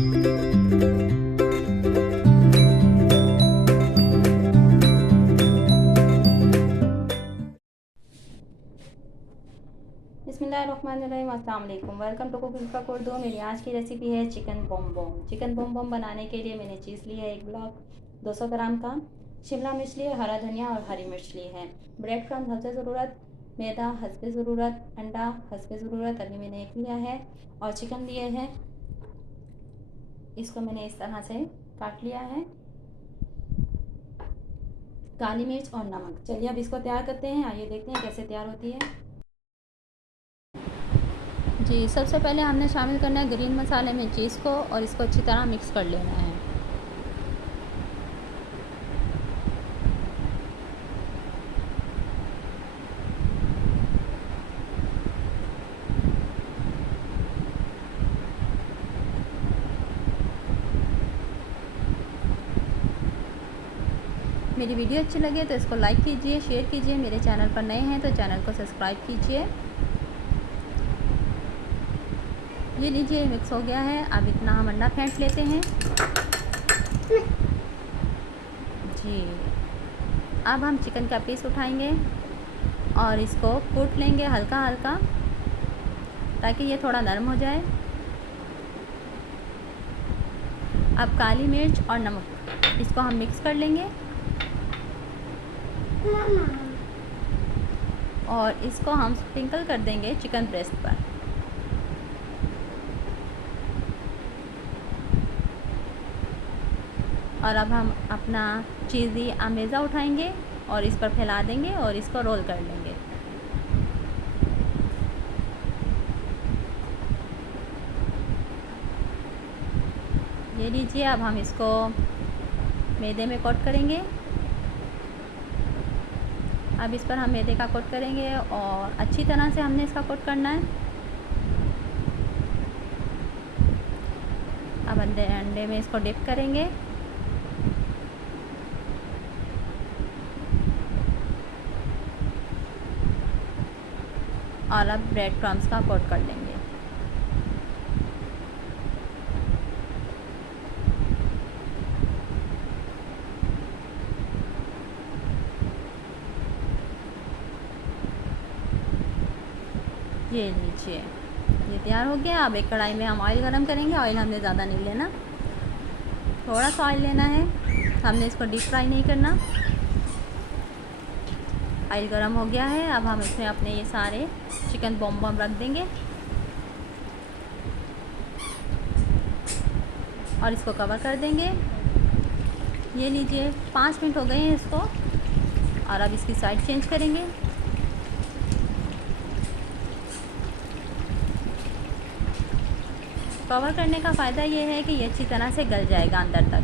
बिस्मिल्लाहिर्रहमानिर्रहीम, अस्सलाम वालेकुम। वेलकम टू कुकिंग का उर्दू। मेरी आज की रेसिपी है चिकन बॉम। चिकन बॉम बनाने के लिए मैंने चीज़ ली है 1 ब्लॉक, 200 ग्राम का शिमला मिर्च ली है, हरा धनिया और हरी मिर्च ली है, ब्रेड क्रम्ब हस्बे ज़रूरत, मैदा हस्बे ज़रूरत, अंडा हस्बे ज़रूरत अभी मैंने एक लिया है, और चिकन लिए हैं। इसको मैंने इस तरह से काट लिया है, काली मिर्च और नमक। चलिए अब इसको तैयार करते हैं। आइए देखते हैं कैसे तैयार होती है। जी, सबसे पहले हमने शामिल करना है ग्रीन मसाले में चीज़ को, और इसको अच्छी तरह मिक्स कर लेना है। मेरी वीडियो अच्छी लगे तो इसको लाइक कीजिए, शेयर कीजिए। मेरे चैनल पर नए हैं तो चैनल को सब्सक्राइब कीजिए। ये लीजिए, मिक्स हो गया है। अब इतना हम अंडा फेंट लेते हैं। जी, अब हम चिकन का पीस उठाएंगे और इसको कूट लेंगे हल्का हल्का, ताकि ये थोड़ा नरम हो जाए। अब काली मिर्च और नमक इसको हम मिक्स कर लेंगे, और इसको हम स्प्रिंकल कर देंगे चिकन ब्रेस्ट पर। और अब हम अपना चीज़ी अमेज़ा उठाएंगे और इस पर फैला देंगे और इसको रोल कर लेंगे। ये लीजिए, अब हम इसको मैदे में कोट करेंगे। अब इस पर हम मैदे का कोट करेंगे और अच्छी तरह से हमने इसका कोट करना है। अब अंडे में इसको डिप करेंगे और अब ब्रेड क्रम्स का कोट कर लेंगे। ये लीजिए, ये तैयार हो गया। अब एक कढ़ाई में हम ऑयल गरम करेंगे। ऑयल हमने ज़्यादा नहीं लेना, थोड़ा सा ऑयल लेना है। हमने इसको डीप फ्राई नहीं करना। ऑयल गरम हो गया है। अब हम इसमें अपने ये सारे चिकन बॉम रख देंगे और इसको कवर कर देंगे। ये लीजिए, 5 मिनट हो गए हैं इसको, और अब इसकी साइड चेंज करेंगे। कवर करने का फ़ायदा ये है कि ये अच्छी तरह से गल जाएगा अंदर तक।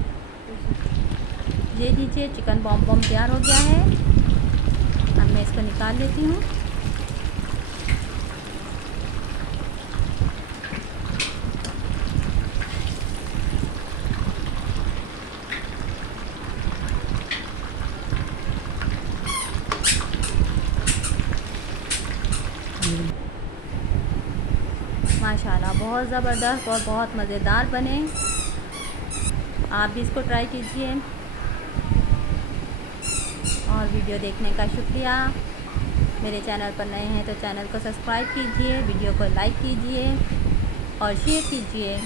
ये लीजिए, चिकन बॉम तैयार हो गया है। अब मैं इसको निकाल लेती हूँ। माशाल्लाह, बहुत ज़बरदस्त और बहुत मज़ेदार बने। आप भी इसको ट्राई कीजिए। और वीडियो देखने का शुक्रिया। मेरे चैनल पर नए हैं तो चैनल को सब्सक्राइब कीजिए, वीडियो को लाइक कीजिए और शेयर कीजिए।